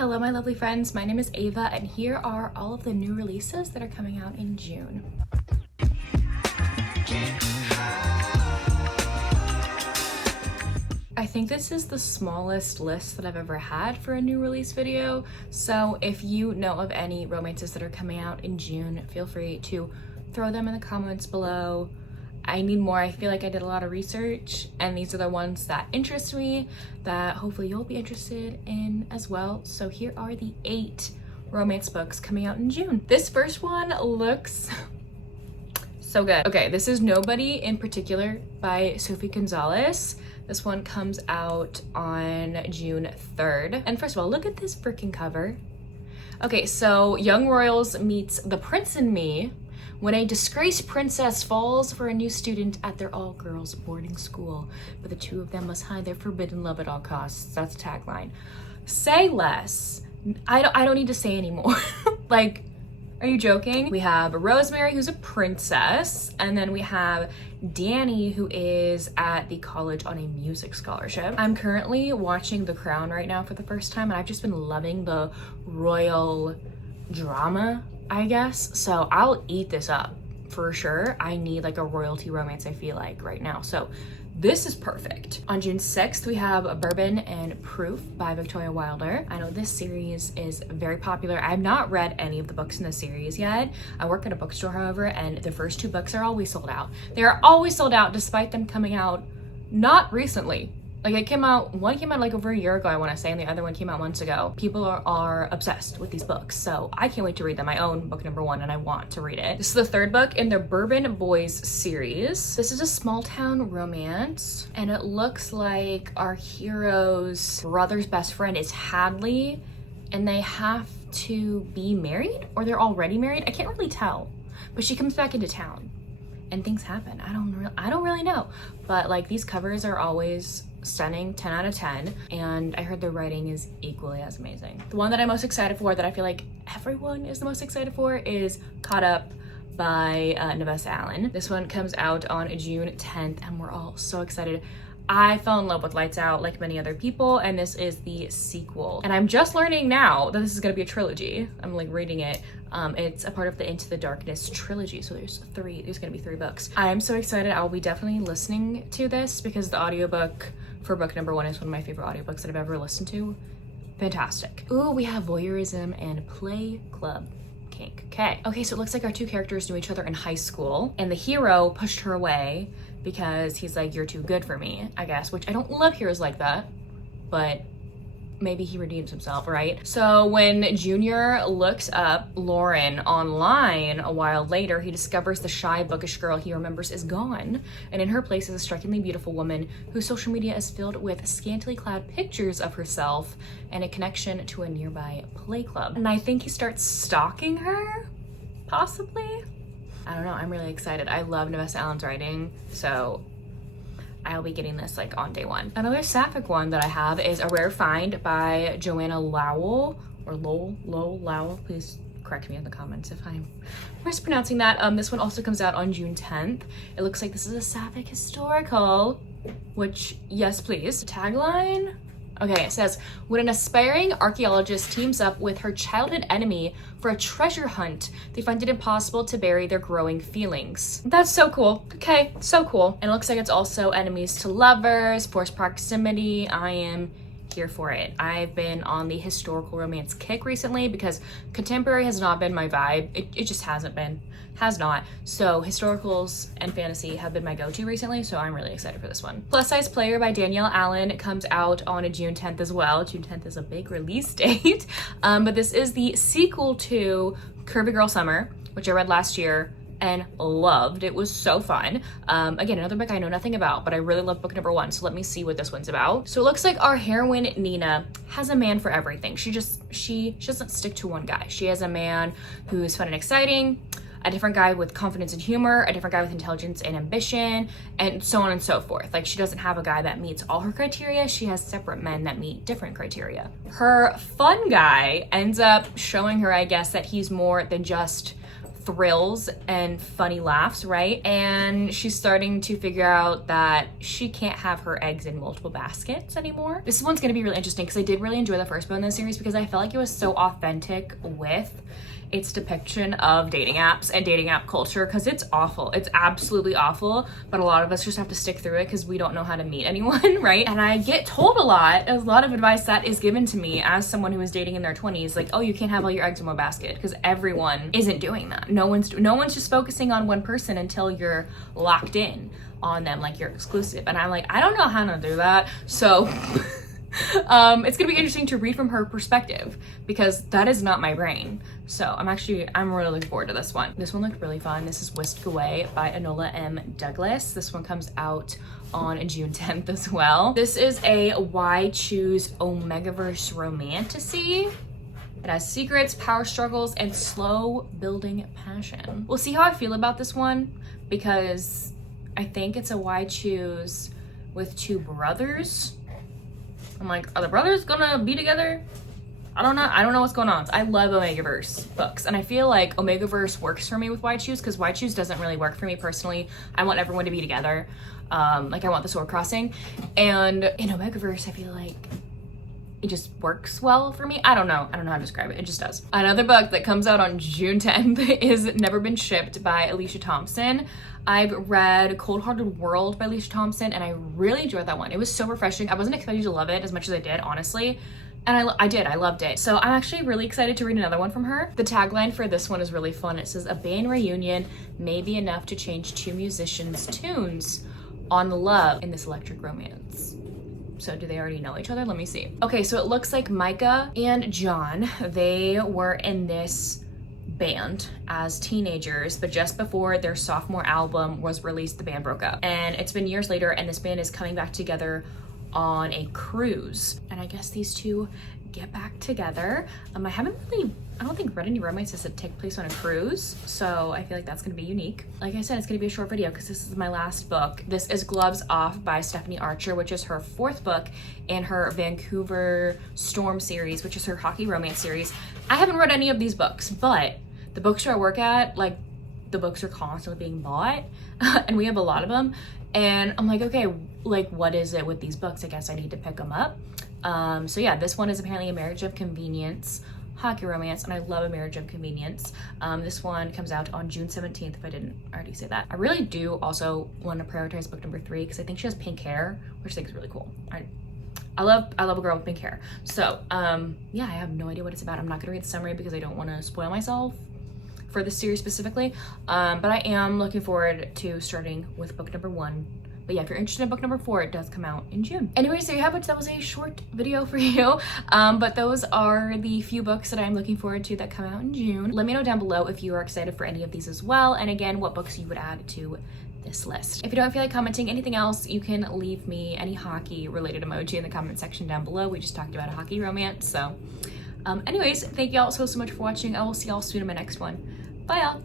Hello my lovely friends, my name is Ava and here are all of the new releases that are coming out in June. I think this is the smallest list that I've ever had for a new release video, so if you know of any romances that are coming out in June, feel free to throw them in the comments below. I need more. I feel like I did a lot of research and these are the ones that interest me that hopefully you'll be interested in as well. So here are the 8 romance books coming out in June. This first one looks so good. Okay, this is Nobody in Particular by Sophie Gonzalez. This one comes out on June 3rd. And first of all, look at this freaking cover. Okay, so Young Royals meets The Prince and Me when a disgraced princess falls for a new student at their all-girls boarding school, but the two of them must hide their forbidden love at all costs. That's the tagline. Say less. I don't need to say anymore. Like, are you joking? We have Rosemary, who's a princess, and then we have Danny, who is at the college on a music scholarship. I'm currently watching The Crown right now for the first time, and I've just been loving the royal drama, I guess. So I'll eat this up for sure. I need like a royalty romance, I feel like, right now. So this is perfect. On June 6th, we have Bourbon and Proof by Victoria Wilder. I know this series is very popular. I have not read any of the books in the series yet. I work at a bookstore, however, and the first 2 books are always sold out. They are always sold out despite them coming out not recently. Like one came out like over a year ago, I want to say, and the other one came out months ago. People are obsessed with these books, so I can't wait to read them. I own book number 1 and I want to read it. This is the 3rd book in their Bourbon Boys series. This is a small town romance, and it looks like our hero's brother's best friend is Hadley, and they have to be married, or they're already married. I can't really tell, but she comes back into town and things happen. I don't really know, but like these covers are always stunning, 10 out of 10, and I heard the writing is equally as amazing. The one that I'm most excited for, that I feel like everyone is the most excited for, is Caught Up by Nevessa Allen. This one comes out on June 10th and we're all so excited. I fell in love with Lights Out like many other people, and this is the sequel. And I'm just learning now that this is gonna be a trilogy. I'm like reading it. It's a part of the Into the Darkness trilogy, so there's gonna be 3 books. I'm so excited. I'll be definitely listening to this because the audiobook for book number 1 is one of my favorite audiobooks that I've ever listened to. Fantastic. Ooh, we have voyeurism and play club kink. Okay, so it looks like our 2 characters knew each other in high school, and the hero pushed her away because he's like, you're too good for me, I guess, which I don't love heroes like that, but maybe he redeems himself, right? So when Junior looks up Lauren online a while later, he discovers the shy, bookish girl he remembers is gone, and in her place is a strikingly beautiful woman whose social media is filled with scantily clad pictures of herself and a connection to a nearby play club. And I think he starts stalking her, possibly? I don't know, I'm really excited. I love Nevessa Allen's writing, so I'll be getting this like on day 1. Another sapphic one that I have is A Rare Find by Joanna Lowell, or Lowell. Please correct me in the comments if I'm mispronouncing that. This one also comes out on June 10th. It looks like this is a sapphic historical, which, yes please. Tagline? Okay, it says, when an aspiring archaeologist teams up with her childhood enemy for a treasure hunt, they find it impossible to bury their growing feelings. That's so cool. Okay, so cool. And it looks like it's also enemies to lovers, forced proximity. I am here for it. I've been on the historical romance kick recently because contemporary has not been my vibe. It just hasn't been. Has not. So historicals and fantasy have been my go-to recently, so I'm really excited for this one. Plussized Player by Danielle Allen comes out on June 10th as well. June 10th is a big release date. But this is the sequel to Curvy Girl Summer, which I read last year and loved. It was so fun. Again, another book I know nothing about, but I really love book number 1, so let me see what this one's about. So it looks like our heroine Nina has a man for everything. She doesn't stick to one guy. She has a man who is fun and exciting, a different guy with confidence and humor, a different guy with intelligence and ambition, and so on and so forth. Like, she doesn't have a guy that meets all her criteria. She has separate men that meet different criteria. Her fun guy ends up showing her, I guess, that he's more than just thrills and funny laughs, right? And she's starting to figure out that she can't have her eggs in multiple baskets anymore. This one's gonna be really interesting because I did really enjoy the first book in this series because I felt like it was so authentic with its depiction of dating apps and dating app culture, because it's awful. It's absolutely awful, but a lot of us just have to stick through it because we don't know how to meet anyone, right? And I get told a lot of advice that is given to me as someone who is dating in their 20s, like, oh, you can't have all your eggs in one basket, because everyone isn't doing that. No one's just focusing on one person until you're locked in on them, like you're exclusive. And I'm like, I don't know how to do that. So it's gonna be interesting to read from her perspective because that is not my brain. So I'm really looking forward to this one. This one looked really fun. This is Whisk Away by Enola M. Douglas. This one comes out on June 10th as well. This is a Why Choose Omegaverse romantasy. It has secrets, power struggles, and slow building passion. We'll see how I feel about this one because I think it's a Why Choose with two brothers. I'm like, are the brothers gonna be together? I don't know what's going on. I love Omegaverse books, and I feel like Omegaverse works for me with Why Choose because Why Choose doesn't really work for me personally. I want everyone to be together. Like I want the sword crossing, and in Omegaverse I feel like it just works well for me. I don't know how to describe it. It just does. Another book that comes out on June 10th is Never Been Shipped by Alicia Thompson. I've read Cold Hearted World by Alicia Thompson and I really enjoyed that one. It was so refreshing. I wasn't expecting to love it as much as I did, honestly. And I did, I loved it. So I'm actually really excited to read another one from her. The tagline for this one is really fun. It says, a band reunion may be enough to change two musicians' tunes on love in this electric romance. So do they already know each other? Let me see. Okay, so it looks like Micah and John, they were in this band as teenagers, but just before their sophomore album was released, the band broke up. And it's been years later and this band is coming back together on a cruise. And I guess these two get back together. I don't think read any romances that take place on a cruise, so I feel like that's gonna be unique. Like I said, it's gonna be a short video because this is my last book. This is Gloves Off by Stephanie Archer, which is her fourth book in her Vancouver Storm series, which is her hockey romance series. I haven't read any of these books, but the bookstore I work at, like, the books are constantly being bought and we have a lot of them. And I'm like, okay, like, what is it with these books? I guess I need to pick them up. So yeah, this one is apparently A Marriage of Convenience hockey romance, and I love A Marriage of Convenience. This one comes out on June 17th, if I didn't already say that. I really do also want to prioritize book number 3 because I think she has pink hair, which I think is really cool. I love a girl with pink hair. So yeah, I have no idea what it's about. I'm not gonna read the summary because I don't want to spoil myself for this series specifically, but I am looking forward to starting with book number 1. But yeah, if you're interested in book number 4, it does come out in June. Anyways, there you have it. That was a short video for you, but those are the few books that I'm looking forward to that come out in June. Let me know down below if you are excited for any of these as well, and again, what books you would add to this list. If you don't feel like commenting anything else, you can leave me any hockey related emoji in the comment section down below. We just talked about a hockey romance. So anyways, thank you all so much for watching. I will see y'all soon in my next one. Bye y'all.